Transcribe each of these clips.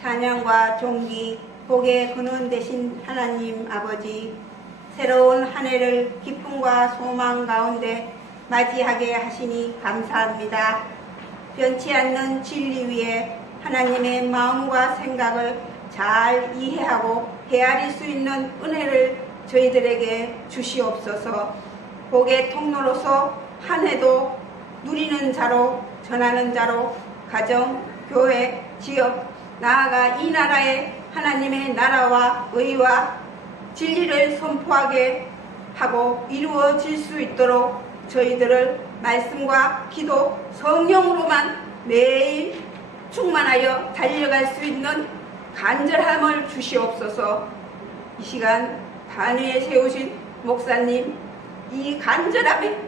찬양과 존귀, 복의 근원 되신 하나님 아버지, 새로운 한 해를 기쁨과 소망 가운데 맞이하게 하시니 감사합니다. 변치 않는 진리 위에 하나님의 마음과 생각을 잘 이해하고 헤아릴 수 있는 은혜를 저희들에게 주시옵소서. 복의 통로로서 한 해도 누리는 자로, 전하는 자로, 가정, 교회, 지역, 나아가 이 나라의 하나님의 나라와 의와 진리를 선포하게 하고 이루어질 수 있도록 저희들을 말씀과 기도, 성령으로만 매일 충만하여 달려갈 수 있는 간절함을 주시옵소서. 이 시간 단위에 세우신 목사님, 이 간절함에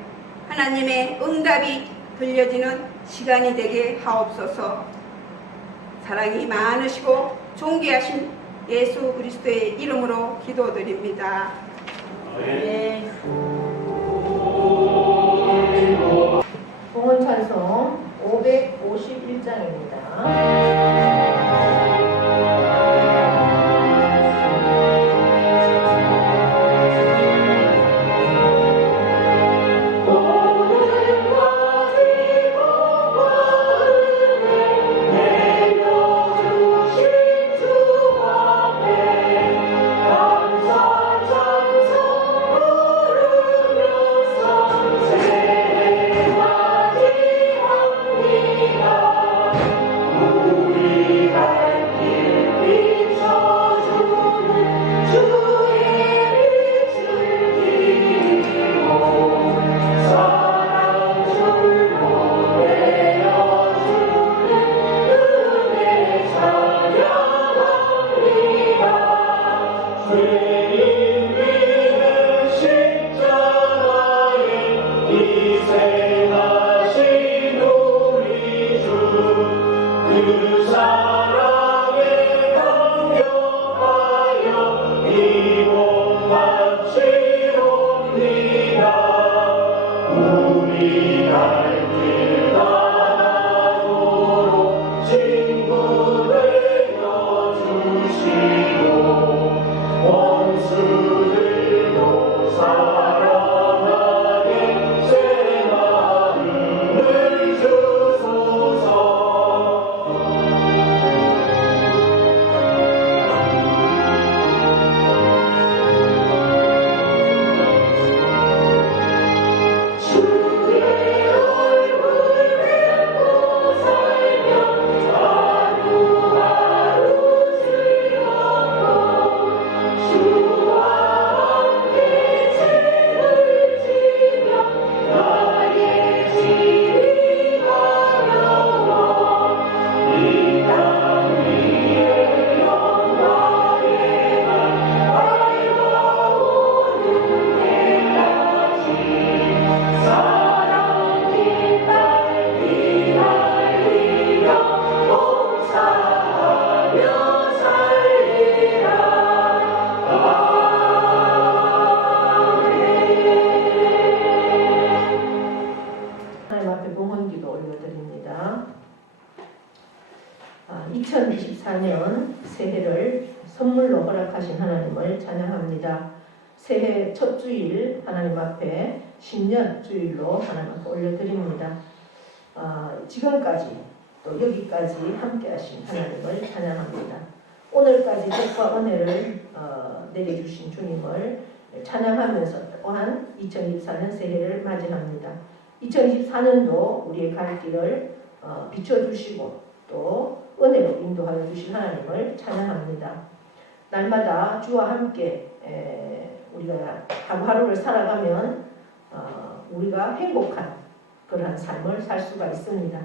하나님의 응답이 들려지는 시간이 되게 하옵소서. 사랑이 많으시고 존귀하신 예수 그리스도의 이름으로 기도드립니다. 네. 봉헌 찬송 551장입니다. 하나님 앞에 봉헌기도 올려드립니다. 2024년 새해를 선물로 허락하신 하나님을 찬양합니다. 새해 첫 주일 하나님 앞에 신년 주일로 하나님 앞에 올려드립니다. 지금까지 또 여기까지 함께 하신 하나님을 찬양합니다. 오늘까지 복과 은혜를 내려주신 주님을 찬양하면서 또한 2024년 새해를 맞이합니다. 2024년도 우리의 갈 길을 비춰주시고 또 은혜로 인도하여 주신 하나님을 찬양합니다. 날마다 주와 함께 우리가 하루하루를 살아가면 우리가 행복한 그러한 삶을 살 수가 있습니다.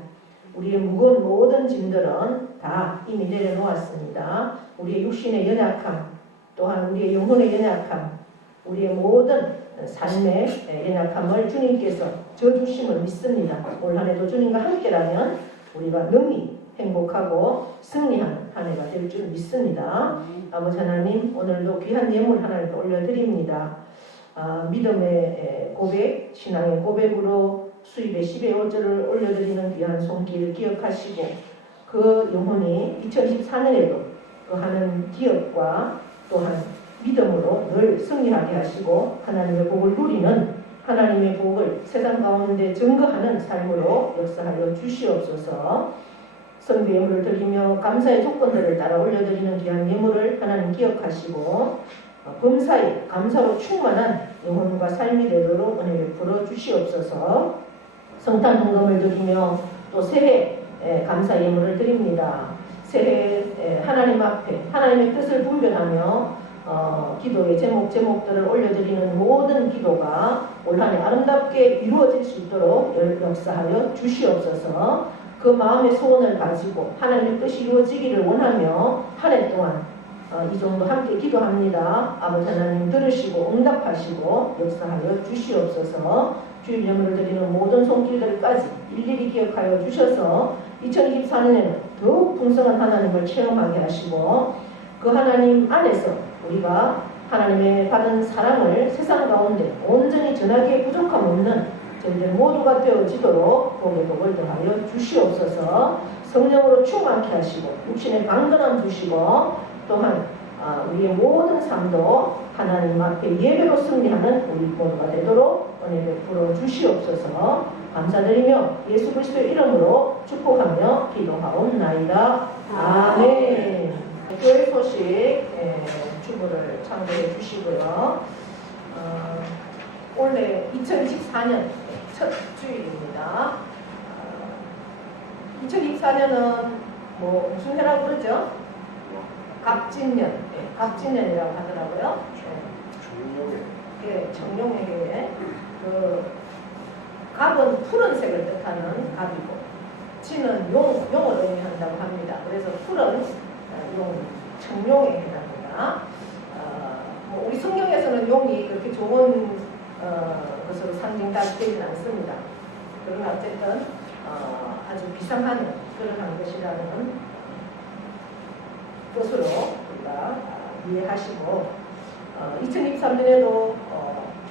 우리의 무거운 모든 짐들은 다 이미 내려놓았습니다. 우리의 육신의 연약함, 또한 우리의 영혼의 연약함, 우리의 모든 삶의 연약함을 주님께서 져주심을 믿습니다. 올 한 해도 주님과 함께라면 우리가 능히 행복하고 승리하는 한 해가 될 줄 믿습니다. 아버지 하나님, 오늘도 귀한 예물 하나를 올려드립니다. 믿음의 고백, 신앙의 고백으로 수입의 10의 5절을 올려드리는 귀한 손길을 기억하시고 그 영혼이 2014년에도 그 하는 기업과 또한 믿음으로 늘 승리하게 하시고 하나님의 복을 누리는 하나님의 복을 세상 가운데 증거하는 삶으로 역사하여 주시옵소서. 성부 예물을 드리며 감사의 조건들을 따라 올려드리는 귀한 예물을 하나님 기억하시고 범사에 감사로 충만한 영혼과 삶이 되도록 은혜를 베풀어 주시옵소서. 성탄 헌금을 드리며 또 새해 감사 예물을 드립니다. 새해 하나님 앞에 하나님의 뜻을 분별하며 기도의 제목들을 올려드리는 모든 기도가 올 한 해 아름답게 이루어질 수 있도록 역사하여 주시옵소서. 그 마음의 소원을 가지고 하나님의 뜻이 이루어지기를 원하며 한 해 동안 이 정도 함께 기도합니다. 아버지 하나님 들으시고 응답하시고 역사하여 주시옵소서. 주일 예물을 드리는 모든 손길들까지 일일이 기억하여 주셔서 2024년에는 더욱 풍성한 하나님을 체험하게 하시고 그 하나님 안에서 우리가 하나님의 받은 사랑을 세상 가운데 온전히 전하기에 부족함 없는 저희들 모두가 되어지도록 복의 복을 더하여 주시옵소서. 성령으로 충만케 하시고 육신의 강건함 주시고 또한 우리의 모든 삶도 하나님 앞에 예배로 승리하는 우리 모두가 되도록 은혜 베풀어 주시옵소서. 감사드리며 예수 그리스도의 이름으로 축복하며 기도하옵나이다. 아멘. 교회 소식 주부를 참고해 주시고요. 올해 2024년 첫 주일입니다. 2024년은 무슨 해라고 그러죠? 갑진년, 갑진년이라고 하더라고요. 청룡의 해에 갑은 푸른색을 뜻하는 갑이고 진은 용을 의미한다고 합니다. 그래서 푸른 용, 청룡에 해당합니다. 우리 성경에서는 용이 그렇게 좋은 것으로 상징되지는 않습니다. 그러나 어쨌든 아주 비상한 그러한 것이라는 뜻으로 우리가 이해하시고 2023년에도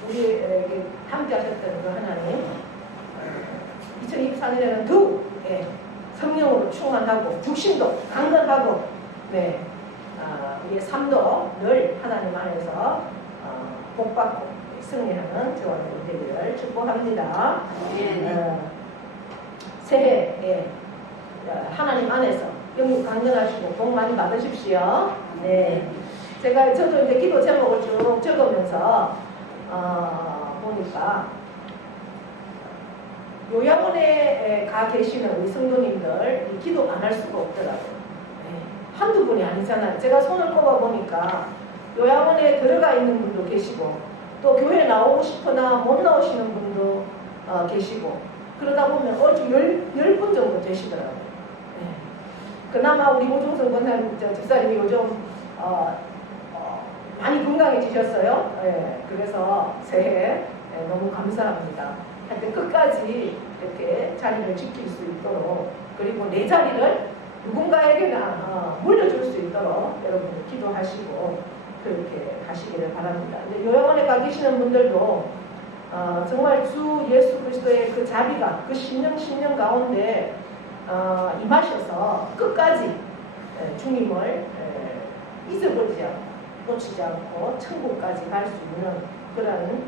우리에게 함께 하셨던 그 하나님 2024년에는 더욱 성령으로 충만하고 육신도 강건하고 우리의 삶도 늘 하나님 안에서 복받고 승리하는 저와 여러분 되기를 축복합니다. 새해 하나님 안에서 영육 강건하시고 복 많이 받으십시오. 저도 이제 기도 제목을 쭉 적으면서 보니까 요양원에 가 계시는 우리 성도님들 기도 안 할 수가 없더라고요. 한두 분이 아니잖아요. 제가 손을 꼽아 보니까 요양원에 들어가 있는 분도 계시고 또 교회 나오고 싶으나 못 나오시는 분도 계시고 그러다 보면 얼추 10분 정도 되시더라고요. 그나마 우리 오종성 권사님 집사님이 요즘 많이 건강해지셨어요. 그래서 새해 너무 감사합니다. 하여튼 끝까지 이렇게 자리를 지킬 수 있도록 그리고 내 자리를 누군가에게나 물려줄 수 있도록 여러분들 기도하시고 그렇게 하시기를 바랍니다. 근데 요양원에 가 계시는 분들도 정말 주 예수 그리스도의 그 자비가 그 신령 가운데 임하셔서 끝까지 주님을 잊어버리지 않고 놓치지 않고 천국까지 갈 수 있는 그런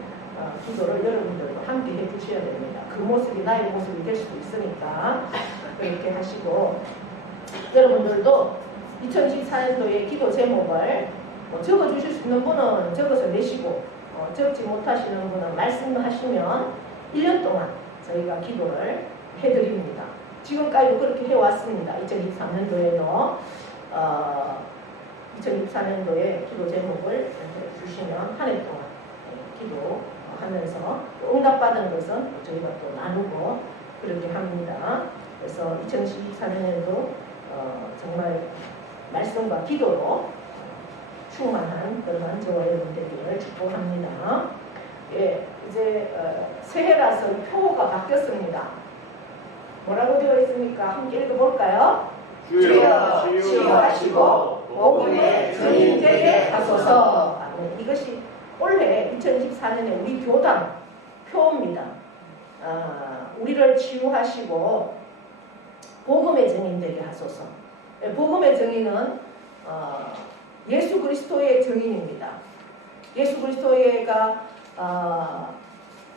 기도를 여러분들도 함께 해주셔야 됩니다. 그 모습이 나의 모습이 될 수도 있으니까 그렇게 하시고 여러분들도 2014년도의 기도 제목을 적어주실 수 있는 분은 적어서 내시고 적지 못하시는 분은 말씀하시면 1년 동안 저희가 기도를 해드립니다. 지금까지도 그렇게 해왔습니다. 2023년도에도 2024년도에 기도 제목을 주시면 한 해 동안 기도하면서 응답받은 것은 저희가 또 나누고 그렇게 합니다. 그래서 2024년에도 정말 말씀과 기도로 충만한 그런 저와 여러분 되기를 축복합니다. 예, 이제 새해라서 표가 바뀌었습니다. 뭐라고 되어 있습니까? 함께 읽어볼까요? 주여 치유하시고 복음의 증인 되게 하소서. 이것이 올해 2024년에 우리 교단 표입니다. 우리를 치유하시고 복음의 증인 되게 하소서. 복음의 증인은 예수 그리스도의 증인입니다. 예수 그리스도가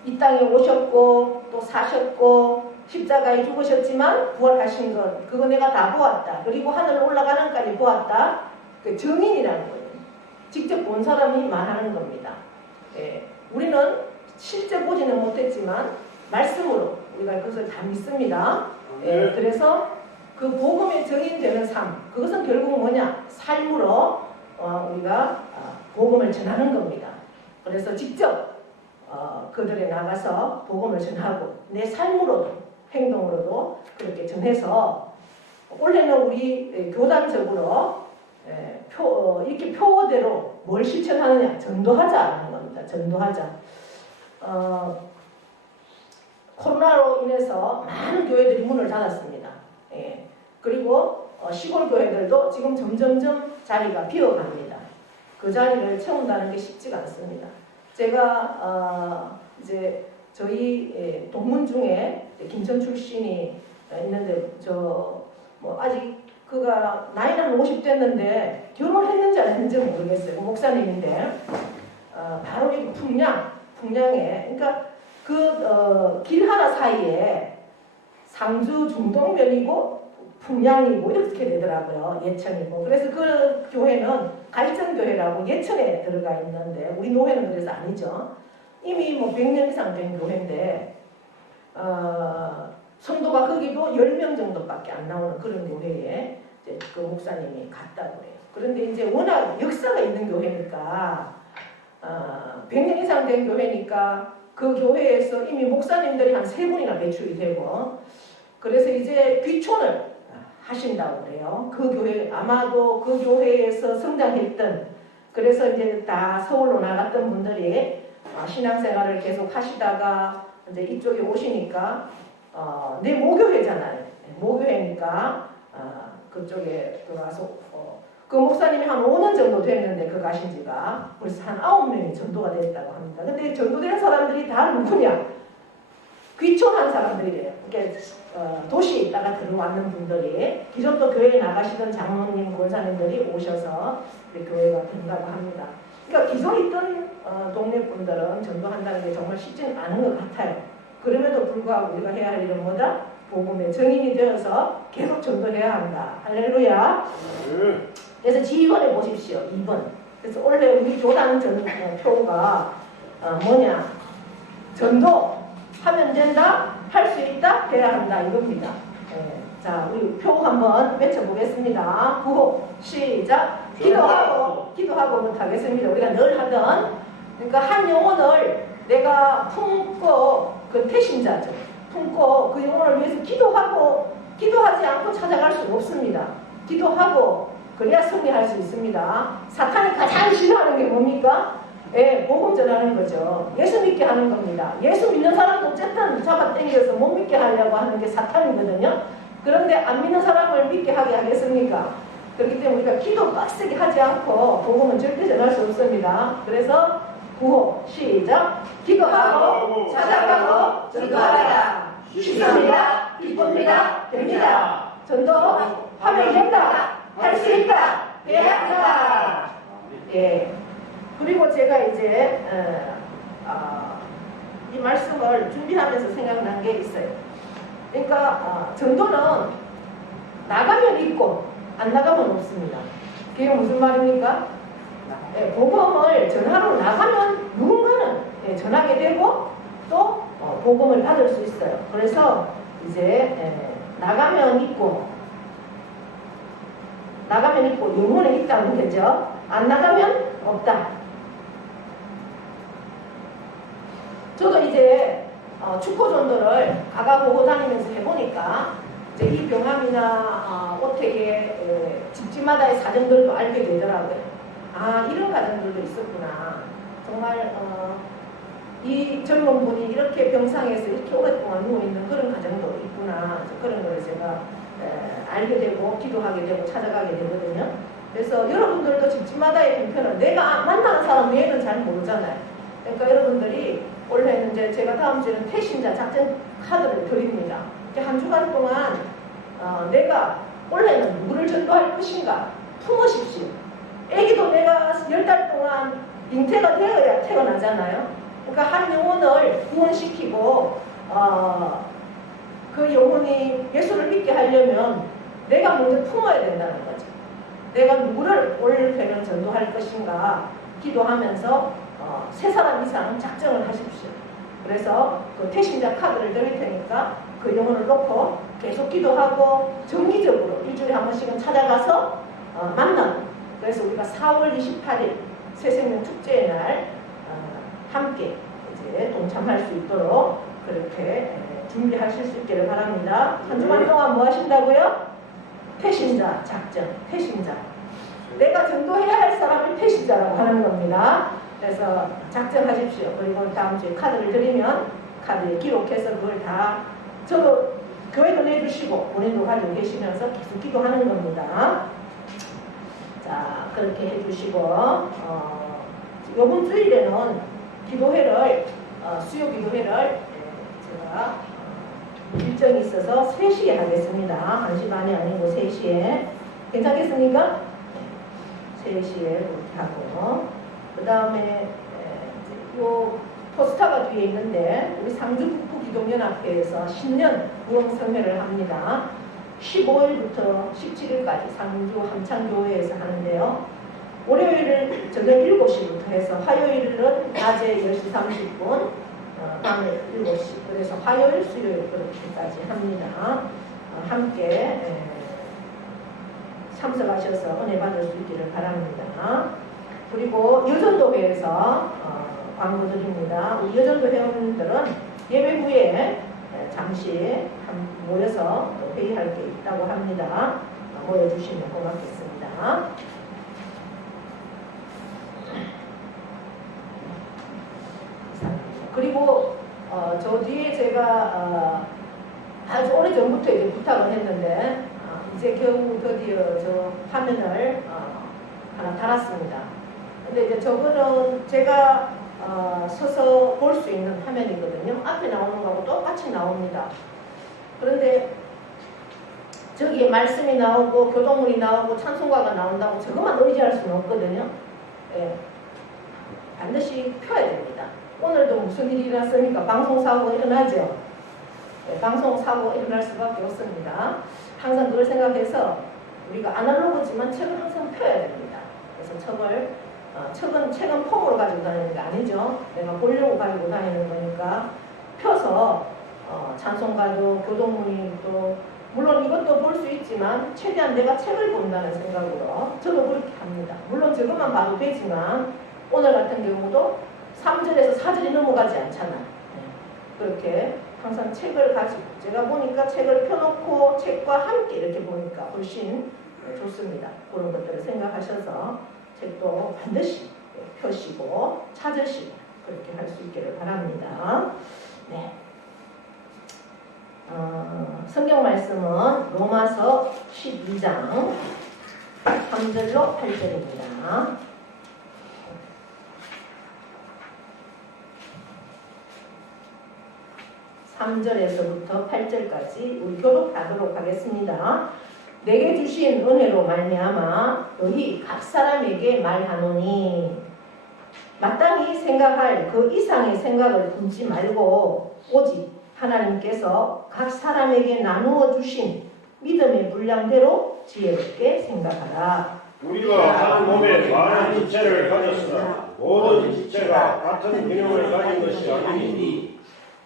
이 땅에 오셨고 또 사셨고 십자가에 죽으셨지만 부활하신 것 그거 내가 다 보았다. 그리고 하늘 올라가는 까지 보았다. 그 증인이라는 거예요. 직접 본 사람이 말하는 겁니다. 예, 우리는 실제 보지는 못했지만 말씀으로 우리가 그것을 다 믿습니다. 예, 그래서 그 복음의 증인되는 삶 그것은 결국 뭐냐? 삶으로 우리가 복음을 전하는 겁니다. 그래서 직접 그들에 나가서 복음을 전하고 내 삶으로도 행동으로도 그렇게 전해서 올해는 우리 교단적으로 이렇게 표어대로 뭘 실천하느냐? 전도하자는 겁니다. 전도하자. 코로나로 인해서 많은 교회들이 문을 닫았습니다. 예. 그리고 시골 교회들도 지금 점점점 자리가 비어갑니다. 그 자리를 채운다는 게 쉽지가 않습니다. 제가 이제 저희 동문 중에 김천 출신이 있는데 뭐 아직 그가 나이는 50 됐는데 결혼했는지 안 했는지 모르겠어요. 목사님인데 바로 이 풍량에 그러니까 그 길 하나 사이에 상주 중동면이고 풍량이고 이렇게 되더라고요. 예천이고. 그래서 그 교회는 갈전교회라고 예천에 들어가 있는데 우리 노회는 그래서 아니죠. 이미 뭐 100년 이상 된 교회인데 성도가 거기도 10명 정도밖에 안 나오는 그런 교회에 이제 그 목사님이 갔다고 해요. 그런데 이제 워낙 역사가 있는 교회니까 100년 이상 된 교회니까 그 교회에서 이미 목사님들이 한 3분이나 배출이 되고 그래서 이제 귀촌을 하신다고 그래요. 그 교회 아마도 그 교회에서 성장했던 그래서 이제 다 서울로 나갔던 분들이 신앙생활을 계속 하시다가 이제 이쪽에 오시니까 내 모교회잖아요. 모교회니까 그쪽에 들어와서 그 목사님이 한 5년 정도 됐는데 그 가신 지가 벌써 한 9명이 전도가 됐다고 합니다. 근데 전도된 사람들이 다 누구냐? 귀촌한 사람들이래요. 이렇게 도시에 있다가 들어왔는 분들이 기존도 교회에 나가시던 장로님, 권사님들이 오셔서 교회가 된다고 합니다. 그러니까 기존에 있던 동네 분들은 전도한다는 게 정말 쉽지는 않은 것 같아요. 그럼에도 불구하고 우리가 해야 할 일은 뭐다? 복음의 증인이 되어서 계속 전도해야 한다. 할렐루야. 그래서 G번에 보십시오. 2번. 그래서 원래 우리 교단 표가 뭐냐? 전도하면 된다, 할 수 있다, 해야 한다 이겁니다. 자, 우리 표 한번 외쳐보겠습니다. 구호 시작. 기도하고부터 하겠습니다. 우리가 늘 하던 그러니까 한 영혼을 내가 품고 그 태신자죠. 품고 그 영혼을 위해서 기도하지 않고 찾아갈 수 없습니다. 기도하고 그래야 승리할 수 있습니다. 사탄이 가장 싫어하는 게 뭡니까? 복음 전하는 거죠. 예수 믿게 하는 겁니다. 예수 믿는 사람도 어쨌든 잡아당겨서 못 믿게 하려고 하는 게 사탄이거든요. 그런데 안 믿는 사람을 믿게 하게 하겠습니까? 그렇기 때문에 우리가 기도 빡세게 하지 않고 복음은 절대 전할 수 없습니다. 그래서 구호 시작. 기도하고 찾아가고 전도하라. 쉽습니다. 기쁩니다. 됩니다. 전도하면 된다. 할 수 있다. 해야 한다. 예. 그리고 제가 이제 이 말씀을 준비하면서 생각난 게 있어요. 그러니까 전도는 나가면 있고 안 나가면 없습니다. 그게 무슨 말입니까? 복음을 전하러 나가면 누군가는 전하게 되고 또 복음을 받을 수 있어요. 그래서 이제 나가면 있고 영혼에 있다는 거죠. 안 나가면 없다. 저도 이제 축포 전도를 가가보고 다니면서 해보니까 이제 이 병암이나 오택의 집집마다의 사정들도 알게 되더라고요. 아, 이런 가정들도 있었구나. 정말 이 젊은 분이 이렇게 병상에서 이렇게 오랫동안 누워있는 그런 가정도 있구나. 그런 걸 제가 알게 되고 기도하게 되고 찾아가게 되거든요. 그래서 여러분들도 집집마다의 형편을 내가 만나는 사람 외에는 잘 모르잖아요. 그러니까 여러분들이 원래는 이제 제가 다음 주에는 태신자 작전 카드를 드립니다. 이렇게 한 주간 동안 내가 원래는 누구를 전도할 것인가 품으십시오. 애기도 내가 10달 동안 잉태가 되어야 태어나잖아요. 그러니까 한 영혼을 구원시키고 그 영혼이 예수를 믿게 하려면 내가 먼저 품어야 된다는 거죠. 내가 누구를 올해는 전도할 것인가 기도하면서 3사람 이상 작정을 하십시오. 그래서 그 태신자 카드를 드릴 테니까 그 영혼을 놓고 계속 기도하고 정기적으로 일주일에 한 번씩은 찾아가서 만나고, 그래서 우리가 4월 28일 새생명 축제의 날 함께 이제 동참할 수 있도록 그렇게 준비하실 수 있기를 바랍니다. 한 주간 동안 뭐 하신다고요? 태신자 작전, 태신자. 내가 전도해야 할 사람을 태신자라고 하는 겁니다. 그래서 작정하십시오. 그리고 다음 주에 카드를 드리면 카드에 기록해서 그걸 다 교회도 내주시고 본인도 가지고 계시면서 계속 기도하는 겁니다. 자, 그렇게 해주시고 이번 주일에는 기도회를 수요 기도회를 제가 일정이 있어서 3시에 하겠습니다. 1시 반이 아니고 3시에. 괜찮겠습니까? 3시에 그렇게 하고, 그 다음에 요 포스터가 뒤에 있는데 우리 상주 북부기독연합회에서 신년 구원성회를 합니다. 15일부터 17일까지 상주 함창교회에서 하는데요. 월요일은 저녁 7시부터 해서 화요일은 낮에 10시 30분, 밤에 7시. 그래서 화요일, 수요일 그렇게까지 합니다. 함께 참석하셔서 은혜 받을 수 있기를 바랍니다. 그리고 여전도회에서 광고 드립니다. 우리 여전도 회원들은 예배 후에 잠시 모여서 회의할 게 있다고 합니다. 모여주시면 고맙겠습니다. 그리고 저 뒤에 제가 아주 오래전부터 이제 부탁을 했는데 이제 겨우 드디어 저 화면을 하나 달았습니다. 근데 이제 저거는 제가 서서 볼 수 있는 화면이거든요. 앞에 나오는 거하고 똑같이 나옵니다. 그런데 저기에 말씀이 나오고 교동문이 나오고 찬송가가 나온다고 저것만 의지할 수는 없거든요. 예. 반드시 펴야 됩니다. 오늘도 무슨 일이 일어났습니까? 방송사고가 일어나죠. 예, 방송사고가 일어날 수밖에 없습니다. 항상 그걸 생각해서 우리가 아날로그지만 책을 항상 펴야 됩니다. 그래서 책은 폼으로 가지고 다니는 게 아니죠. 내가 보려고 가지고 다니는 거니까 펴서 찬송가도 교동문도 물론 이것도 볼 수 있지만 최대한 내가 책을 본다는 생각으로 저도 그렇게 합니다. 물론 저것만 봐도 되지만 오늘 같은 경우도 3절에서 4절이 넘어가지 않잖아요. 그렇게 항상 책을 가지고 제가 보니까 책을 펴놓고 책과 함께 이렇게 보니까 훨씬 좋습니다. 그런 것들을 생각하셔서 책도 반드시 펴시고 찾으시고 그렇게 할 수 있기를 바랍니다. 네. 성경 말씀은 로마서 12장 3절로 8절입니다. 3절에서부터 8절까지 우리 교독하도록 하겠습니다. 내게 주신 은혜로 말미암아 너희 각 사람에게 말하노니 마땅히 생각할 그 이상의 생각을 품지 말고 오직 하나님께서 각 사람에게 나누어 주신 믿음의 분량대로 지혜롭게 생각하라. 우리가 한 몸에 많은 지체를 가졌으나 모든 지체가 같은 균형을 가진 것이 아니니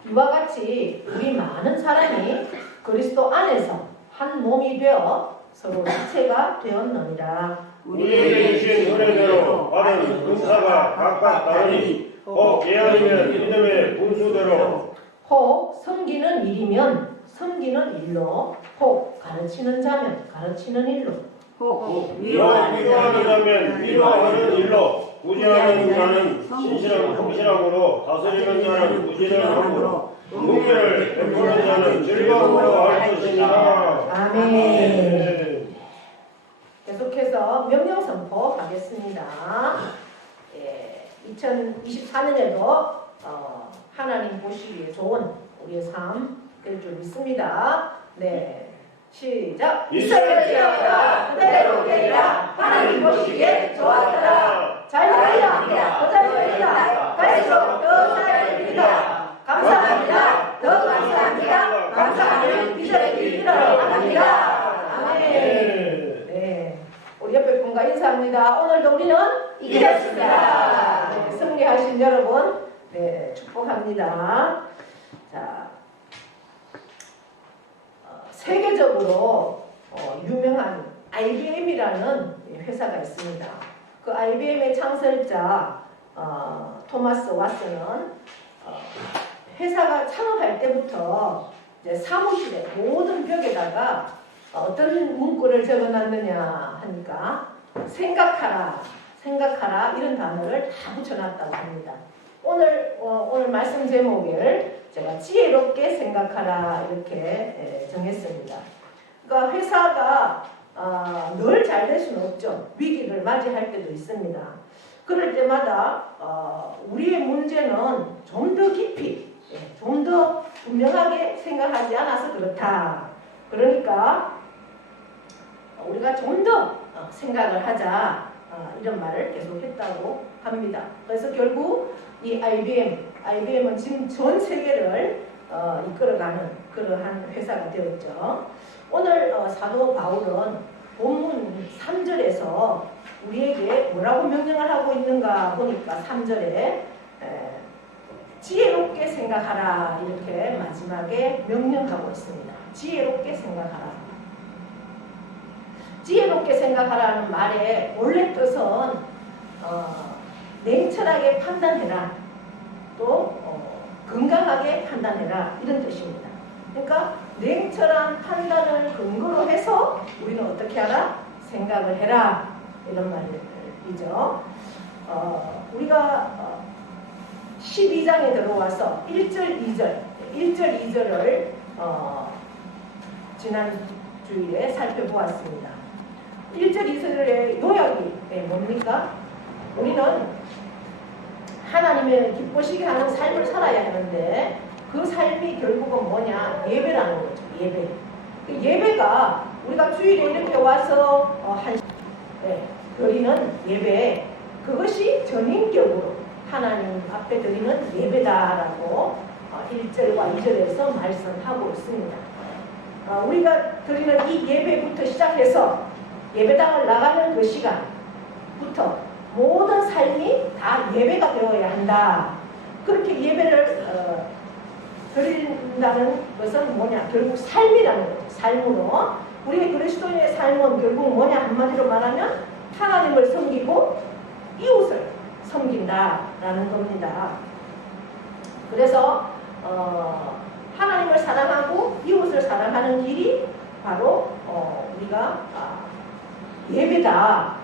이와 같이 우리 많은 사람이 그리스도 안에서 한 몸이 되어 서로 지체가 되었느니라. 우리에게 주신 은혜대로 받은 은사가 각각 다르니 혹 예언이면 믿음의 분수대로 혹 섬기는 일이면 섬기는 일로 혹 가르치는 자면 가르치는 일로 혹 위로하는 자면 위로하는 일로 구제하는 자는 신실한 성실함으로, 다스리는 자는 부지런함으로, 무게를 베푸는 자는 즐거움으로 할 것이니라. 아멘. 계속해서 명령 선포 가겠습니다. 2024년에도 하나님 보시기에 좋은 우리의 삶 될 줄 믿습니다. 네, 시작. 이스라엘이여 그대로 되리라. 하나님 보시기에 좋았더라. 잘 되리라. 더 잘 되리라. 갈수록 더 잘 되리라. 감사합니다. 더 감사합니다. 감사하는 기절의 길 일어납니다. 아멘. 네, 우리 옆에 분과 인사합니다. 오늘도 우리는 이겼습니다. 네, 승리하신 여러분, 네, 축복합니다. 자, 세계적으로 유명한 IBM이라는 회사가 있습니다. 그 IBM의 창설자 토마스 왓슨은 회사가 창업할 때부터 이제 사무실에 모든 벽에다가 어떤 문구를 적어놨느냐 하니까 생각하라, 생각하라 이런 단어를 다 붙여놨다고 합니다. 오늘 말씀 제목을 제가 지혜롭게 생각하라 이렇게 정했습니다. 그러니까 회사가 늘 잘 될 수는 없죠. 위기를 맞이할 때도 있습니다. 그럴 때마다 우리의 문제는 좀 더 깊이, 좀 더 분명하게 생각하지 않아서 그렇다. 그러니까 우리가 좀 더 생각을 하자 이런 말을 계속했다고 합니다. 그래서 결국 이 IBM은 지금 전 세계를 이끌어가는 그러한 회사가 되었죠. 오늘 사도 바울은 본문 3절에서 우리에게 뭐라고 명령을 하고 있는가 보니까 3절에 지혜롭게 생각하라 이렇게 마지막에 명령하고 있습니다. 지혜롭게 생각하라. 지혜롭게 생각하라는 말의 원래 뜻은 냉철하게 판단해라. 또 건강하게 판단해라. 이런 뜻입니다. 그러니까 냉철한 판단을 근거로 해서 우리는 어떻게 하라? 생각을 해라. 이런 말이죠. 우리가 12장에 들어와서 1절, 2절을 지난 주일에 살펴보았습니다. 1절, 2절의 요약이 뭡니까? 우리는 하나님의 기쁘시게 하는 삶을 살아야 하는데 그 삶이 결국은 뭐냐? 예배라는 거죠. 예배. 그 예배가 우리가 주일에 이렇게 와서 드리는 예배, 그것이 전인격으로 하나님 앞에 드리는 예배다라고 1절과 2절에서 말씀하고 있습니다. 우리가 드리는 이 예배부터 시작해서 예배당을 나가는 그 시간부터 모든 삶이 다 예배가 되어야 한다. 그렇게 예배를 드린다는 것은 뭐냐? 결국 삶이라는 거죠. 삶으로. 우리의 그리스도인의 삶은 결국 뭐냐? 한마디로 말하면 하나님을 섬기고 이웃을 섬긴다라는 겁니다. 그래서 하나님을 사랑하고 이웃을 사랑하는 길이 바로 우리가 예배다.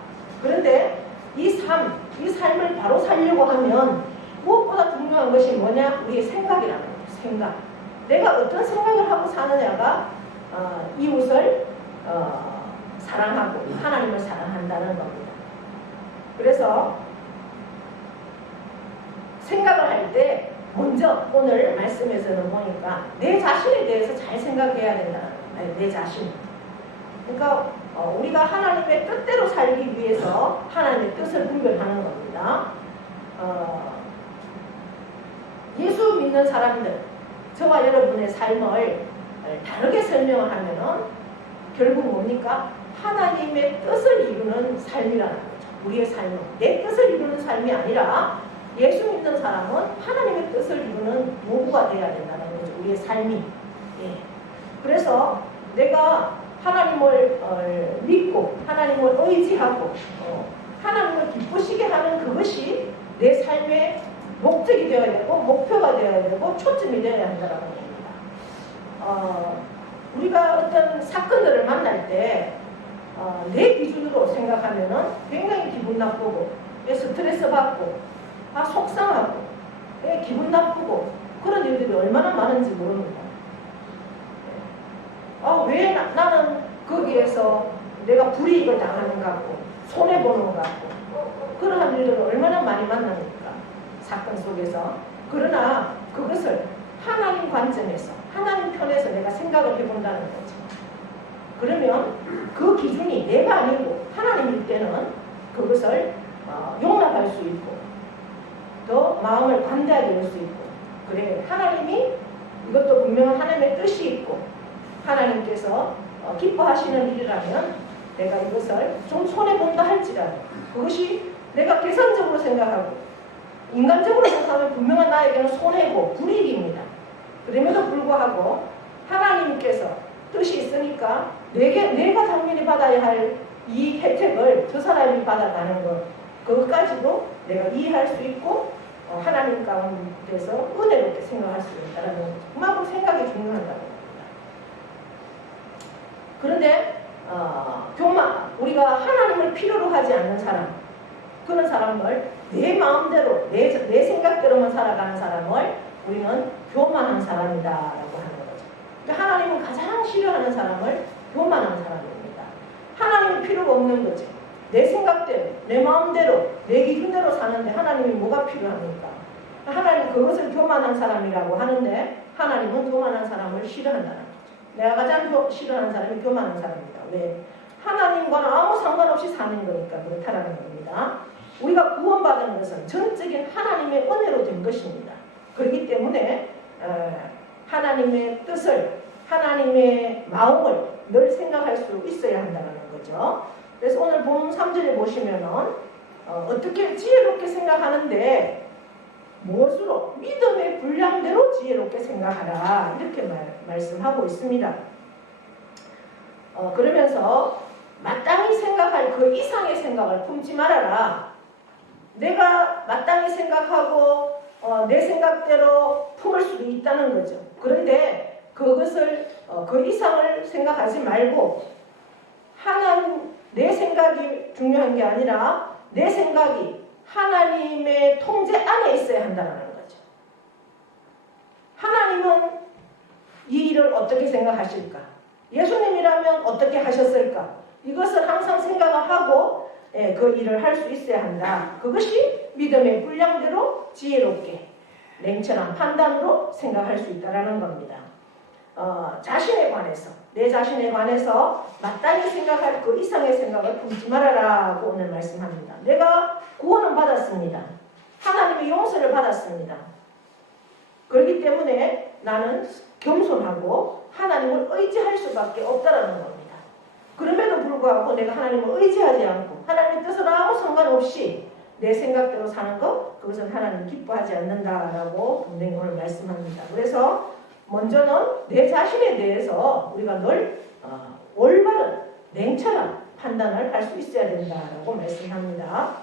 그런데 이 삶을 바로 살려고 하면 무엇보다 중요한 것이 뭐냐? 우리의 생각이라는 거예요. 생각. 내가 어떤 생각을 하고 사느냐가 이웃을 사랑하고 하나님을 사랑한다는 겁니다. 그래서 생각을 할 때 먼저 오늘 말씀에서는 보니까 내 자신에 대해서 잘 생각해야 된다는 거예요. 내 자신. 그러니까 우리가 하나님의 뜻대로 살기 위해서 하나님의 뜻을 분별하는 겁니다. 예수 믿는 사람들, 저와 여러분의 삶을 다르게 설명을 하면은 결국 뭡니까? 하나님의 뜻을 이루는 삶이라는 거죠. 우리의 삶은 내 뜻을 이루는 삶이 아니라 예수 믿는 사람은 하나님의 뜻을 이루는 도구가 되어야 된다는 거죠. 우리의 삶이. 예. 그래서 내가 하나님을 믿고 하나님을 의지하고 하나님을 기쁘시게 하는 그것이 내 삶의 목적이 되어야 되고 목표가 되어야 되고 초점이 되어야 한다는 겁니다. 우리가 어떤 사건들을 만날 때 내 기준으로 생각하면은 굉장히 기분 나쁘고 스트레스 받고 속상하고 기분 나쁘고 그런 일들이 얼마나 많은지 모릅니다. 왜 나는 거기에서 내가 불이익을 당하는 것 같고 손해보는 것 같고 그러한 일들을 얼마나 많이 만납니까? 사건 속에서. 그러나 그것을 하나님 관점에서 하나님 편에서 내가 생각을 해본다는 거죠. 그러면 그 기준이 내가 아니고 하나님일 때는 그것을 용납할 수 있고 더 마음을 관대하게 할 수 있고 그래 하나님이 이것도 분명한 하나님의 뜻이 있고 하나님께서 기뻐하시는 일이라면 내가 이것을 좀 손해본다 할지라도 그것이 내가 계산적으로 생각하고 인간적으로 생각하면 분명한 나에게는 손해고 불이익입니다. 그럼에도 불구하고 하나님께서 뜻이 있으니까 내가 당연히 받아야 할 이 혜택을 저 사람이 받아가는 것 그것까지도 내가 이해할 수 있고 하나님 가운데서 은혜롭게 생각할 수 있다는 거죠. 그만큼 생각이 중요하다는 겁니다. 그런데 교만, 우리가 하나님을 필요로 하지 않는 사람 그런 사람을 내 마음대로 내 생각대로만 살아가는 사람을 우리는 교만한 사람이다 라고 하는 거죠. 그러니까 하나님은 가장 싫어하는 사람을 교만한 사람입니다. 하나님이 필요가 없는 거죠. 내 생각대로 내 마음대로 내 기준대로 사는데 하나님이 뭐가 필요합니까? 하나님 그것을 교만한 사람이라고 하는데 하나님은 교만한 사람을 싫어한다는 거죠. 내가 가장 싫어하는 사람이 교만한 사람입니다. 왜? 하나님과는 아무 상관없이 사는 거니까 그렇다라는 겁니다. 우리가 구원받은 것은 전적인 하나님의 은혜로 된 것입니다. 그렇기 때문에 하나님의 뜻을 하나님의 마음을 늘 생각할 수 있어야 한다는 거죠. 그래서 오늘 본 3절에 보시면은 어떻게 지혜롭게 생각하는데 무엇으로? 믿음의 분량대로 지혜롭게 생각하라 이렇게 말씀하고 있습니다. 그러면서 마땅히 생각할 그 이상의 생각을 품지 말아라. 내가 마땅히 생각하고 내 생각대로 품을 수도 있다는 거죠. 그런데 그것을 그 이상을 생각하지 말고 내 생각이 중요한 게 아니라 내 생각이 하나님의 통제 안에 있어야 한다는 거죠. 하나님은 이 일을 어떻게 생각하실까? 예수님이라면 어떻게 하셨을까? 이것을 항상 생각을 하고 그 일을 할 수 있어야 한다. 그것이 믿음의 분량대로 지혜롭게 냉철한 판단으로 생각할 수 있다는 겁니다. 자신에 관해서 내 자신에 관해서 마땅히 생각할 그 이상의 생각을 품지 말아라고 오늘 말씀합니다. 내가 구원을 받았습니다. 하나님의 용서를 받았습니다. 그렇기 때문에 나는 겸손하고 하나님을 의지할 수밖에 없다라는 겁니다. 그럼에도 불구하고 내가 하나님을 의지하지 않고 하나님의 뜻을 아무 상관없이 내 생각대로 사는 것 그것은 하나님 기뻐하지 않는다라고 분명히 오늘 말씀합니다. 그래서 먼저는 내 자신에 대해서 우리가 늘 올바른 냉철한 판단을 할 수 있어야 된다라고 말씀합니다.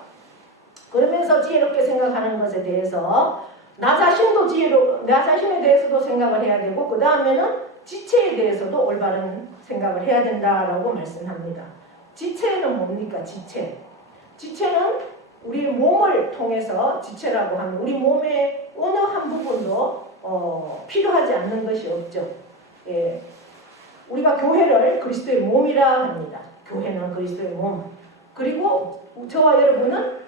그러면서 지혜롭게 생각하는 것에 대해서 나 자신에 대해서도 생각을 해야 되고 그 다음에는 지체에 대해서도 올바른 생각을 해야 된다라고 말씀합니다. 지체는 뭡니까? 지체는 우리 몸을 통해서 지체라고 하면 우리 몸의 어느 한 부분도 필요하지 않는 것이 없죠. 예. 우리가 교회를 그리스도의 몸이라 합니다. 교회는 그리스도의 몸. 그리고 저와 여러분은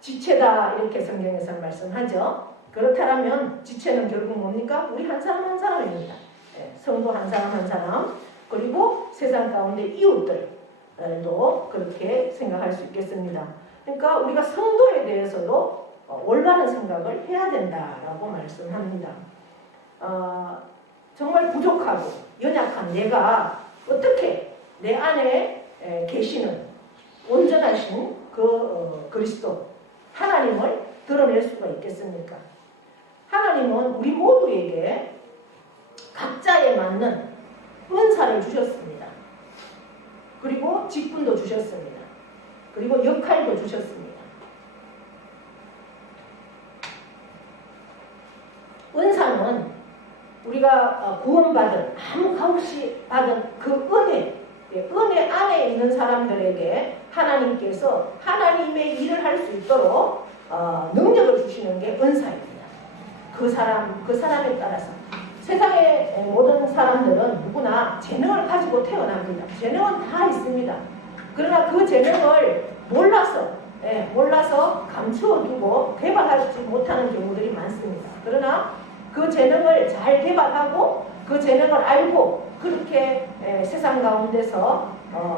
지체다 이렇게 성경에서 말씀하죠. 그렇다면 지체는 결국 뭡니까? 우리 한 사람 한 사람입니다. 예. 성도 한 사람 한 사람 그리고 세상 가운데 이웃들도 그렇게 생각할 수 있겠습니다. 그러니까 우리가 성도에 대해서도 올바른 생각을 해야 된다라고 말씀합니다. 정말 부족하고 연약한 내가 어떻게 내 안에 계시는 온전하신 그 그리스도 하나님을 드러낼 수가 있겠습니까? 하나님은 우리 모두에게 각자에 맞는 은사를 주셨습니다. 그리고 직분도 주셨습니다. 그리고 역할도 주셨습니다. 은사는 우리가 구원받은 아무 값없이 받은 그 은혜 안에 있는 사람들에게 하나님께서 하나님의 일을 할 수 있도록 능력을 주시는 게 은사입니다. 그 사람에 따라서 세상의 모든 사람들은 누구나 재능을 가지고 태어납니다. 재능은 다 있습니다. 그러나 그 재능을 몰라서 감추어두고 개발하지 못하는 경우들이 많습니다. 그러나 그 재능을 잘 개발하고 그 재능을 알고 그렇게 세상 가운데서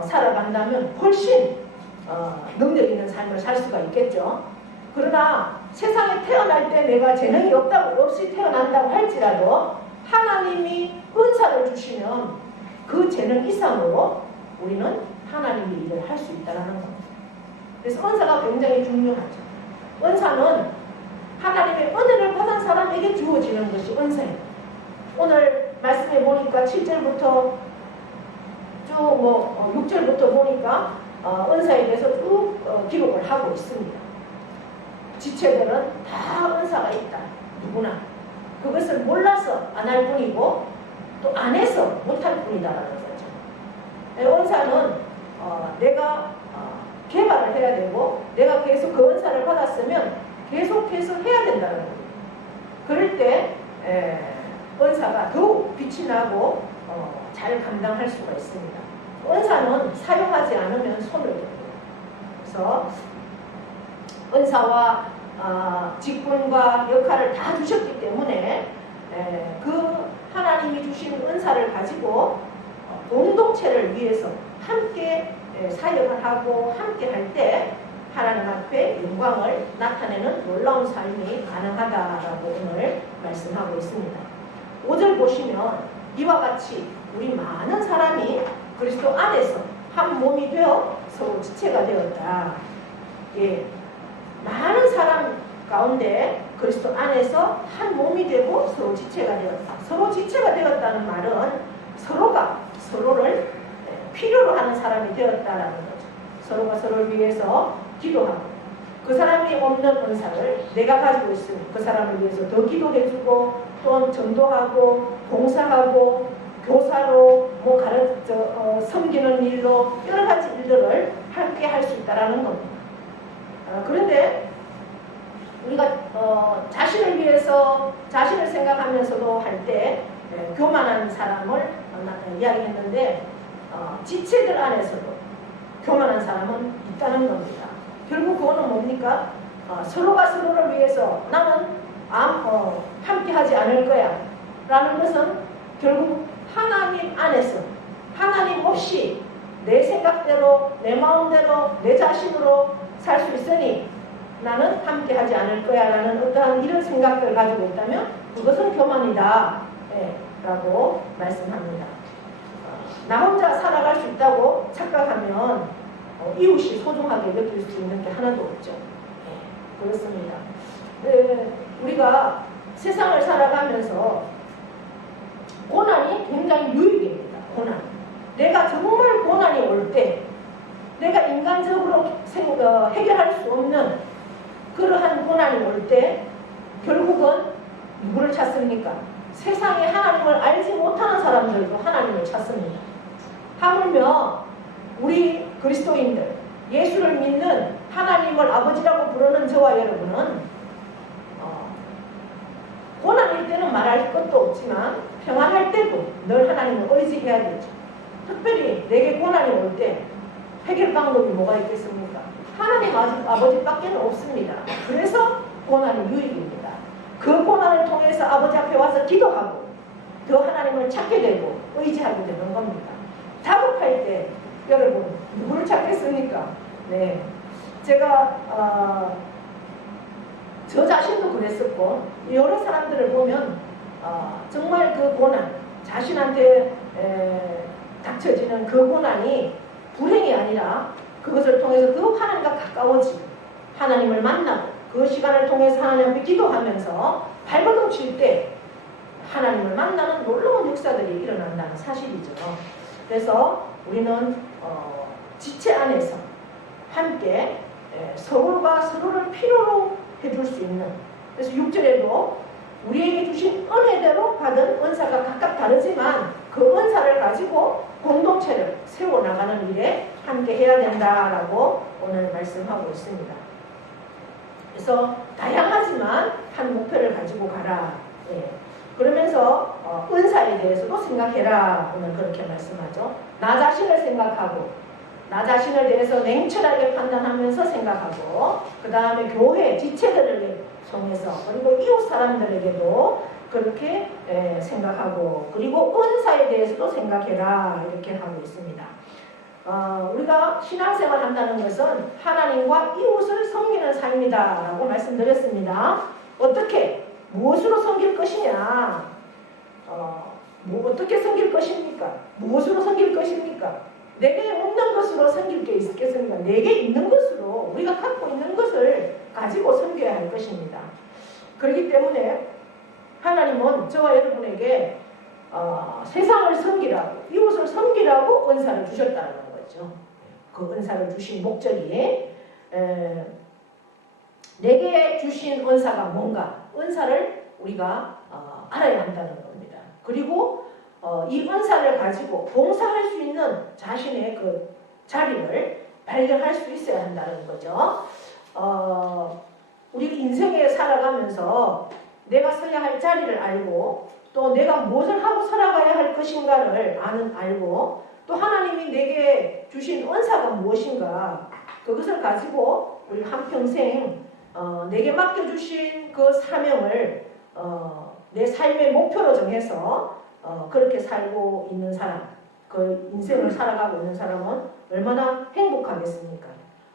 살아간다면 훨씬 능력 있는 삶을 살 수가 있겠죠. 그러나 세상에 태어날 때 내가 재능이 없이 태어난다고 할지라도 하나님이 은사를 주시면 그 재능 이상으로 우리는 하나님의 일을 할 수 있다는 겁니다. 그래서 은사가 굉장히 중요하죠. 은사는 하나님의 은혜를 받은 사람에게 주어지는 것이 은사예요. 오늘 말씀해 보니까 7절부터 쭉 6절부터 보니까 은사에 대해서 쭉 기록을 하고 있습니다. 지체들은 다 은사가 있다. 누구나. 그것을 몰라서 안 할 뿐이고 또 안 해서 못할 뿐이다라는 거죠. 은사는 내가 개발을 해야 되고 내가 계속 그 은사를 받았으면 계속해서 해야 된다는 겁니다. 그럴 때 은사가 더욱 빛이 나고 잘 감당할 수가 있습니다. 은사는 사용하지 않으면 손을 대고 그래서 은사와 직분과 역할을 다 주셨기 때문에 그 하나님이 주신 은사를 가지고 공동체를 위해서 함께 사역을 하고 함께 할 때 하나님 앞에 영광을 나타내는 놀라운 삶이 가능하다라고 오늘 말씀하고 있습니다. 5절 보시면 이와 같이 우리 많은 사람이 그리스도 안에서 한 몸이 되어 서로 지체가 되었다. 예, 많은 사람 가운데 그리스도 안에서 한 몸이 되고 서로 지체가 되었다. 서로 지체가 되었다는 말은 서로가 서로를 필요로 하는 사람이 되었다라는 거죠. 서로가 서로를 위해서 기도하고 그 사람이 없는 은사를 내가 가지고 있으면 그 사람을 위해서 더 기도해주고 또 전도하고 봉사하고 교사로 섬기는 일로 여러 가지 일들을 함께 할 수 있다라는 겁니다. 그런데 우리가 자신을 위해서 자신을 생각하면서도 할 때 교만한 사람을 이야기했는데 지체들 안에서도 교만한 사람은 있다는 겁니다. 결국 그거는 뭡니까? 서로가 서로를 위해서 나는 함께 하지 않을 거야 라는 것은 결국 하나님 안에서 하나님 없이 내 생각대로 내 마음대로 내 자신으로 살 수 있으니 나는 함께 하지 않을 거야 라는 어떠한 이런 생각들을 가지고 있다면 그것은 교만이다 라고 말씀합니다. 나 혼자 살아갈 수 있다고 착각하면 이웃이 소중하게 느낄 수 있는 게 하나도 없죠. 그렇습니다. 우리가 세상을 살아가면서 고난이 굉장히 유익입니다. 고난. 내가 정말 고난이 올 때 내가 인간적으로 해결할 수 없는 그러한 고난이 올 때 결국은 누구를 찾습니까? 세상에 하나님을 알지 못하는 사람들도 하나님을 찾습니다. 하물며 우리 그리스도인들 예수를 믿는 하나님을 아버지라고 부르는 저와 여러분은 고난일 때는 말할 것도 없지만 평안할 때도 늘 하나님을 의지해야 되죠. 특별히 내게 고난이 올 때 해결 방법이 뭐가 있겠습니까? 하나님 아버지밖에 없습니다. 그래서 고난이 유익입니다. 그 고난을 통해서 아버지 앞에 와서 기도하고 더 하나님을 찾게 되고 의지하게 되는 겁니다. 다급할 때 여러분 누구를 찾겠습니까? 네, 제가 저 자신도 그랬었고 여러 사람들을 보면 정말 그 고난 자신한테 닥쳐지는 그 고난이 불행이 아니라 그것을 통해서 더욱 하나님과 가까워지고 하나님을 만나고 그 시간을 통해서 하나님 앞에 기도하면서 발버둥 칠 때 하나님을 만나는 놀라운 역사들이 일어난다는 사실이죠. 그래서 우리는 지체 안에서 함께 서로가 서로를 필요로 해줄 수 있는, 그래서 6절에도 우리에게 주신 은혜대로 받은 은사가 각각 다르지만 그 은사를 가지고 공동체를 세워나가는 일에 함께 해야 된다라고 오늘 말씀하고 있습니다. 그래서 다양하지만 한 목표를 가지고 가라. 예. 그러면서 은사에 대해서도 생각해라. 오늘 그렇게 말씀하죠. 나 자신을 생각하고 나 자신에 대해서 냉철하게 판단하면서 생각하고 그 다음에 교회 지체들을 통해서 그리고 이웃 사람들에게도 그렇게 생각하고 그리고 은사에 대해서도 생각해라 이렇게 하고 있습니다. 우리가 신앙생활 한다는 것은 하나님과 이웃을 섬기는 삶이다 라고 말씀드렸습니다. 어떻게? 무엇으로 섬길 것이냐? 어떻게 섬길 것입니까? 무엇으로 섬길 것입니까? 내게 없는 것으로 섬길 게 있겠습니까? 내게 있는 것으로 우리가 갖고 있는 것을 가지고 섬겨야 할 것입니다. 그렇기 때문에 하나님은 저와 여러분에게 세상을 섬기라고 이웃을 섬기라고 은사를 주셨다는 거죠. 그 은사를 주신 목적이 내게 주신 은사가 뭔가 은사를 우리가 알아야 한다는 겁니다. 그리고 이 은사를 가지고 봉사할 수 있는 자신의 그 자리를 발견할 수 있어야 한다는 거죠. 우리 인생에 살아가면서 내가 서야 할 자리를 알고 또 내가 무엇을 하고 살아가야 할 것인가를 알고 또 하나님이 내게 주신 은사가 무엇인가 그것을 가지고 우리 한평생 내게 맡겨주신 그 사명을 내 삶의 목표로 정해서 그렇게 살고 있는 사람, 그 인생을 살아가고 있는 사람은 얼마나 행복하겠습니까?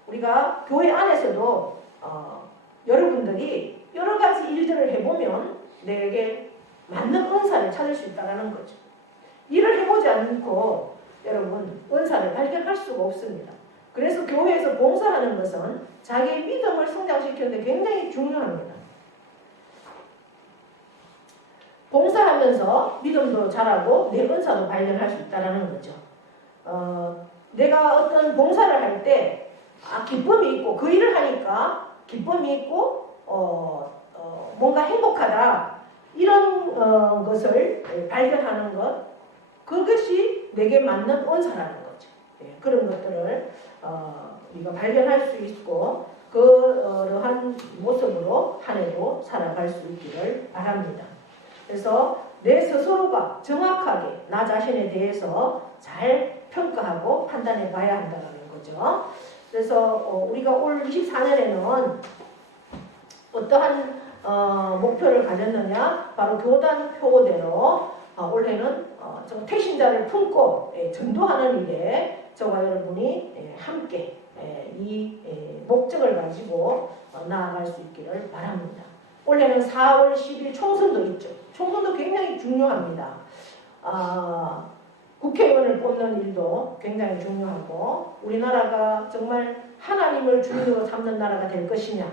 우리가 교회 안에서도 여러분들이 여러 가지 일들을 해보면 내게 맞는 은사를 찾을 수 있다는 거죠. 일을 해보지 않고 여러분 은사를 발견할 수가 없습니다. 그래서 교회에서 봉사하는 것은 자기의 믿음을 성장시키는데 굉장히 중요합니다. 봉사하면서 믿음도 자라고 내 은사도 발견할 수 있다는 거죠. 내가 어떤 봉사를 할 때 기쁨이 있고 그 일을 하니까 기쁨이 있고 뭔가 행복하다 이런 것을 발견하는 것 그것이 내게 맞는 은사라는 거죠. 그런 것들을 우리가 발견할 수 있고 그러한 모습으로 한 해도 살아갈 수 있기를 바랍니다. 그래서 내 스스로가 정확하게 나 자신에 대해서 잘 평가하고 판단해 봐야 한다는 거죠. 그래서 우리가 올 24년에는 어떠한 목표를 가졌느냐? 바로 교단표대로 올해는 택신자를 품고 전도하는 일에 저와 여러분이 함께 이 목적을 가지고 나아갈 수 있기를 바랍니다. 올해는 4월 10일 총선도 있죠. 총선도 굉장히 중요합니다. 국회의원을 뽑는 일도 굉장히 중요하고 우리나라가 정말 하나님을 주인으로 삼는 나라가 될 것이냐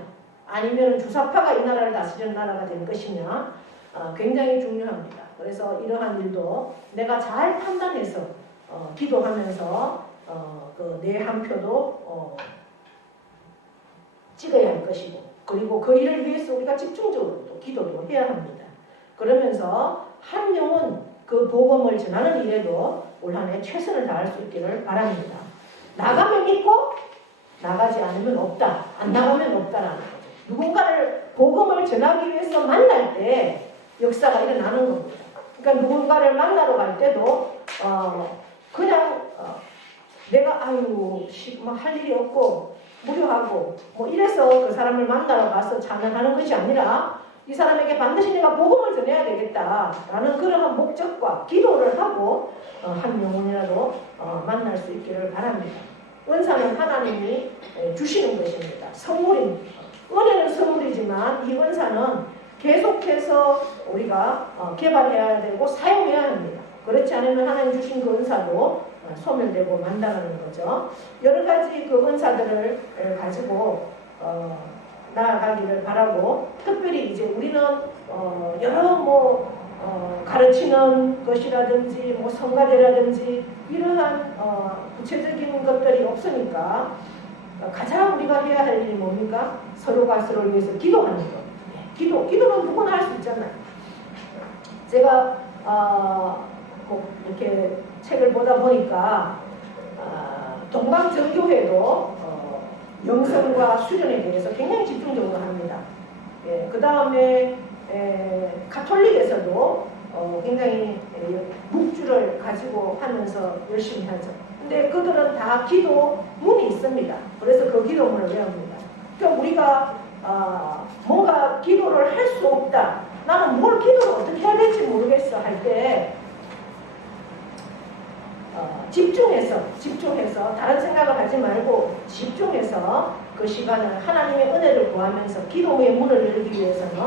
아니면 주사파가 이 나라를 다스리는 나라가 될 것이냐 굉장히 중요합니다. 그래서 이러한 일도 내가 잘 판단해서 기도하면서 내 한 표도 찍어야 할 것이고 그리고 그 일을 위해서 우리가 집중적으로 또 기도도 해야 합니다. 그러면서 한 영혼 그 복음을 전하는 일에도 올 한 해 최선을 다할 수 있기를 바랍니다. 나가면 있고 나가지 않으면 없다. 안 나가면 없다라는 거죠. 누군가를 복음을 전하기 위해서 만날 때 역사가 일어나는 겁니다. 그러니까 누군가를 만나러 갈 때도 그냥 내가 할 일이 없고 무료하고 이래서 그 사람을 만나러 가서 찬양하는 것이 아니라 이 사람에게 반드시 내가 복음을 전해야 되겠다라는 그러한 목적과 기도를 하고 한 영혼이라도 만날 수 있기를 바랍니다. 은사는 하나님이 주시는 것입니다. 선물입니다. 은혜는 선물이지만 이 은사는 계속해서 우리가 개발해야 되고 사용해야 합니다. 그렇지 않으면 하나님 주신 그 은사도 소멸되고 만다는 거죠. 여러 가지 그 은사들을 가지고 나아가기를 바라고 특별히 이제 우리는 여러 가르치는 것이라든지 성가대라든지 이러한 구체적인 것들이 없으니까 가장 우리가 해야 할 일이 뭡니까? 서로가 서로를 위해서 기도하는 것. 기도는 누구나 할 수 있잖아요. 제가 이렇게 책을 보다 보니까 동방정교회도 영성과 수련에 대해서 굉장히 집중적으로 합니다. 예, 그 다음에 가톨릭에서도 굉장히 묵주를 가지고 하면서 열심히 하죠. 근데 그들은 다 기도문이 있습니다. 그래서 그 기도문을 외웁니다. 그러니까 우리가 뭔가 기도를 할 수 없다. 나는 뭘 기도를 어떻게 해야 될지 모르겠어 할 때 집중해서 다른 생각을 하지 말고 집중해서 그 시간을 하나님의 은혜를 구하면서 기도의 문을 열기 위해서는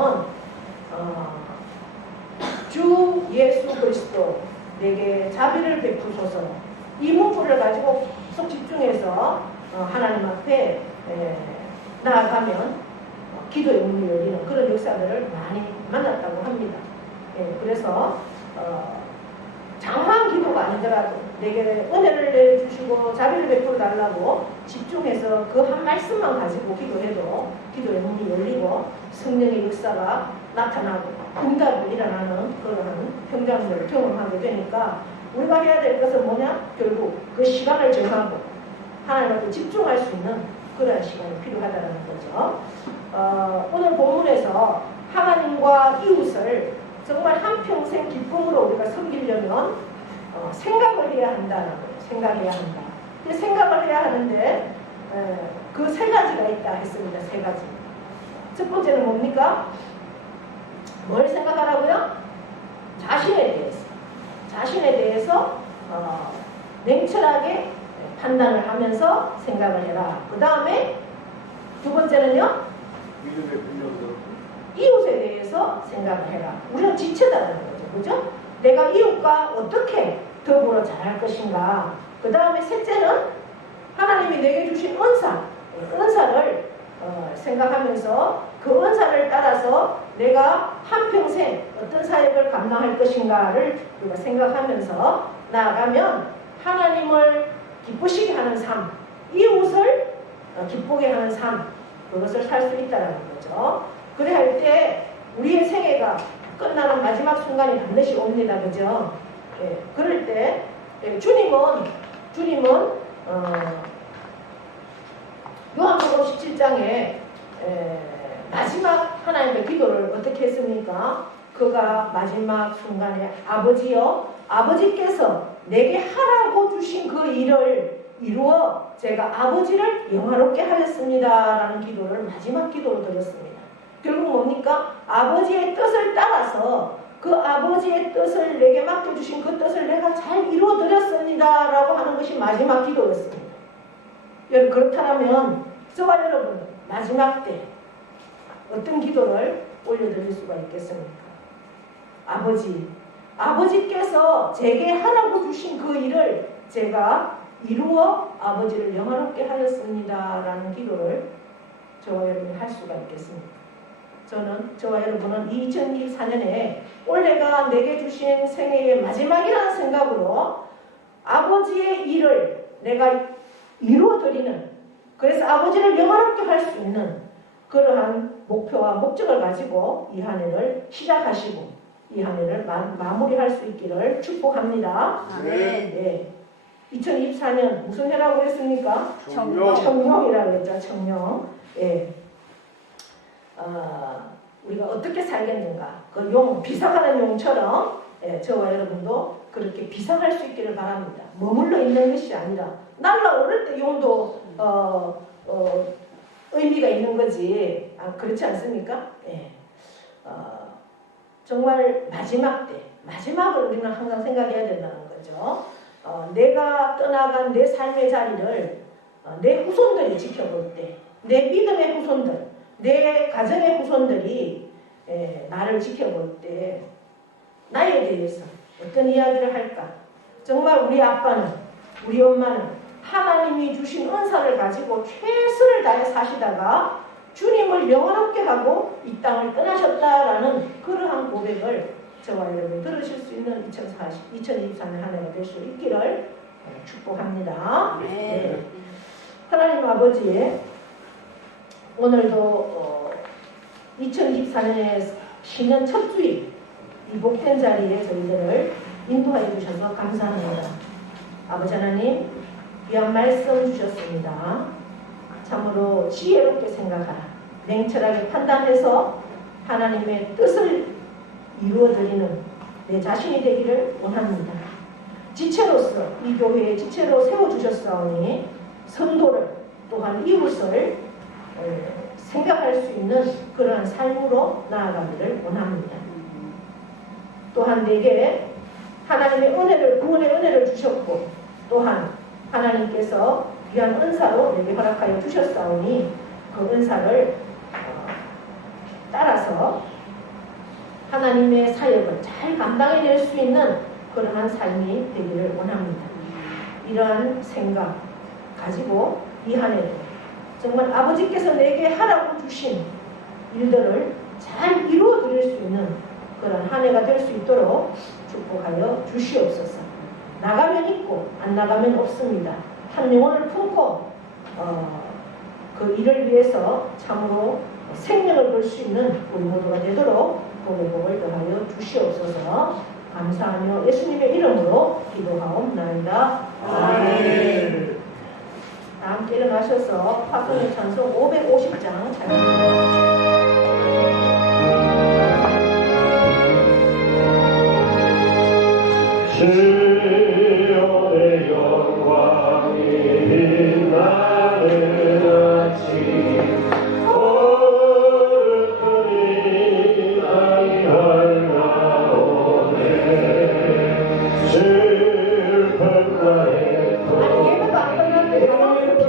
주 예수 그리스도 내게 자비를 베푸소서 이 문구를 가지고 계속 집중해서 하나님 앞에 나아가면 기도의 문이 열리는 그런 역사들을 많이 만났다고 합니다. 예, 그래서 장황한 기도가 아니더라도 내게 은혜를 내려주시고 자비를 베풀어 달라고 집중해서 그 한 말씀만 가지고 기도해도 기도의 문이 열리고 성령의 역사가 나타나고 응답이 일어나는 그러한 현장들을 경험하게 되니까 우리가 해야 될 것은 뭐냐? 결국 그 시간을 정하고 하나님 앞에 집중할 수 있는 그런 시간이 필요하다는 거죠. 오늘 본문에서 하나님과 이웃을 정말 한평생 기쁨으로 우리가 섬기려면 생각을 해야 한다는 거예요. 생각해야 한다. 생각을 해야 하는데 그 세 가지가 있다 했습니다. 세 가지. 첫 번째는 뭡니까? 뭘 생각하라고요? 자신에 대해서 냉철하게 판단을 하면서 생각을 해라. 그 다음에 두 번째는요? 이웃에 대해서 생각을 해라. 우리는 지체다라는 거죠. 그죠? 내가 이웃과 어떻게 더불어 잘할 것인가. 그 다음에 셋째는 하나님이 내게 주신 은사를 생각하면서 그 은사를 따라서 내가 한평생 어떤 사역을 감당할 것인가를 우리가 생각하면서 나아가면 하나님을 기쁘시게 하는 삶, 이웃을 기쁘게 하는 삶, 그것을 살 수 있다는 거죠. 그래 할 때 우리의 생애가 끝나는 마지막 순간이 반드시 옵니다. 그죠? 예, 그럴 때 주님은 요한복음 17장에 마지막 하나님의 기도를 어떻게 했습니까? 그가 마지막 순간에 아버지께서 내게 하라고 주신 그 일을 이루어 제가 아버지를 영화롭게 하였습니다 라는 기도를 마지막 기도로 드렸습니다. 결국 뭡니까? 아버지의 뜻을 따라서 그 아버지의 뜻을 내게 맡겨주신 그 뜻을 내가 잘 이루어드렸습니다 라고 하는 것이 마지막 기도였습니다. 그렇다면 저와 여러분 마지막 때 어떤 기도를 올려드릴 수가 있겠습니까? 아버지께서 제게 하라고 주신 그 일을 제가 이루어 아버지를 영화롭게 하였습니다 라는 기도를 저와 여러분이 할 수가 있겠습니까? 저와 여러분은 2024년에 올해가 내게 주신 생애의 마지막이라는 생각으로 아버지의 일을 내가 이루어드리는, 그래서 아버지를 영화롭게 할 수 있는 그러한 목표와 목적을 가지고 이 한 해를 시작하시고 이 한 해를 마무리할 수 있기를 축복합니다. 네. 2024년 무슨 해라고 했습니까? 청룡이라고 했죠. 청룡. 예. 우리가 어떻게 살겠는가? 그 용, 비상하는 용처럼 저와 여러분도 그렇게 비상할 수 있기를 바랍니다. 머물러 있는 것이 아니라 날아오를 때 용도 의미가 있는 거지. 그렇지 않습니까? 예. 정말 마지막을 우리는 항상 생각해야 된다는 거죠. 내가 떠나간 내 삶의 자리를 내 후손들이 지켜볼 때, 내 믿음의 후손들, 내 가정의 후손들이 나를 지켜볼 때 나에 대해서 어떤 이야기를 할까? 정말 우리 아빠는, 우리 엄마는 하나님이 주신 은사를 가지고 최선을 다해 사시다가 주님을 영원롭게 하고 이 땅을 떠나셨다라는 그러한 고백을 저와 여러분이 들으실 수 있는 2024년 한 해가 될 수 있기를 축복합니다. 네. 하나님 아버지, 오늘도 2024년의 신년 첫 주일 이 복된 자리에 저희들을 인도해 주셔서 감사합니다. 아버지 하나님 귀한 말씀 주셨습니다. 참으로 지혜롭게 생각하라. 냉철하게 판단해서 하나님의 뜻을 이루어드리는 내 자신이 되기를 원합니다. 지체로서 이 교회의 지체로 세워주셨사오니 성도를 또한 이웃을 생각할 수 있는 그러한 삶으로 나아가기를 원합니다. 또한 내게 하나님의 은혜를 구원의 은혜를 주셨고 또한 하나님께서 귀한 은사로 내게 허락하여 주셨사오니 그 은사를 따라서 하나님의 사역을 잘 감당해낼 수 있는 그러한 삶이 되기를 원합니다. 이러한 생각 가지고 이 한 해도 정말 아버지께서 내게 하라고 주신 일들을 잘 이루어 드릴 수 있는 그런 한 해가 될 수 있도록 축복하여 주시옵소서. 나가면 있고 안 나가면 없습니다. 한 영혼을 품고 그 일을 위해서 참으로 생명을 걸 수 있는 우리 모두가 되도록 복의 복을 더하여 주시옵소서. 감사하며 예수님의 이름으로 기도하옵나이다. 아멘. 다 함께 일어나셔서 화성의 찬송 550장 찬양합니다. 주의 영광이 빛나는 아침 오르더니 땅이 흘러오네 슬픈 나의 예배가 안 끝났는데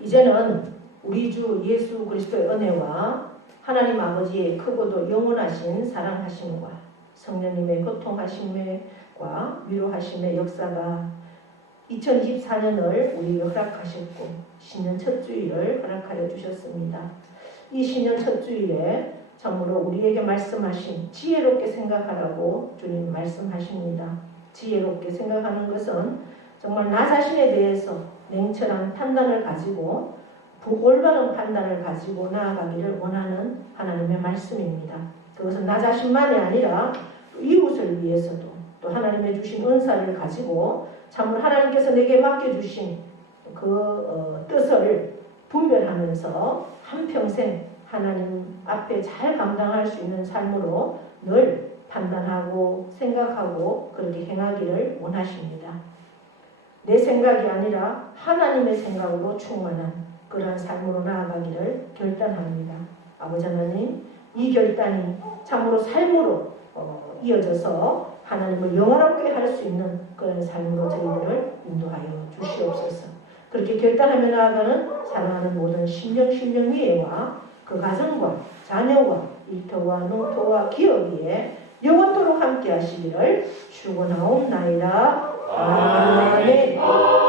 이제는 우리 주 예수 그리스도의 은혜와 하나님 아버지의 크고도 영원하신 사랑하심과 성령님의 교통하심과 위로하심의 역사가 2024년을 우리에게 허락하셨고 신년 첫 주일을 허락하여 주셨습니다. 이 신년 첫 주일에 참으로 우리에게 말씀하신 지혜롭게 생각하라고 주님 말씀하십니다. 지혜롭게 생각하는 것은 정말 나 자신에 대해서 냉철한 판단을 가지고 올바른 판단을 가지고 나아가기를 원하는 하나님의 말씀입니다. 그것은 나 자신만이 아니라 이웃을 위해서도 또 하나님의 주신 은사를 가지고 참으로 하나님께서 내게 맡겨주신 그 뜻을 분별하면서 한평생 하나님 앞에 잘 감당할 수 있는 삶으로 늘 판단하고 생각하고 그렇게 행하기를 원하십니다. 내 생각이 아니라 하나님의 생각으로 충만한 그러한 삶으로 나아가기를 결단합니다. 아버지 하나님, 이 결단이 참으로 삶으로 이어져서 하나님을 영화롭게 할 수 있는 그런 삶으로 저희들을 인도하여 주시옵소서. 그렇게 결단하며 나아가는 사랑하는 모든 신령위회와 그 가정과 자녀와 일터와 농토와 기업에 영원토록 함께 하시기를 축원하옵나이다. 아멘.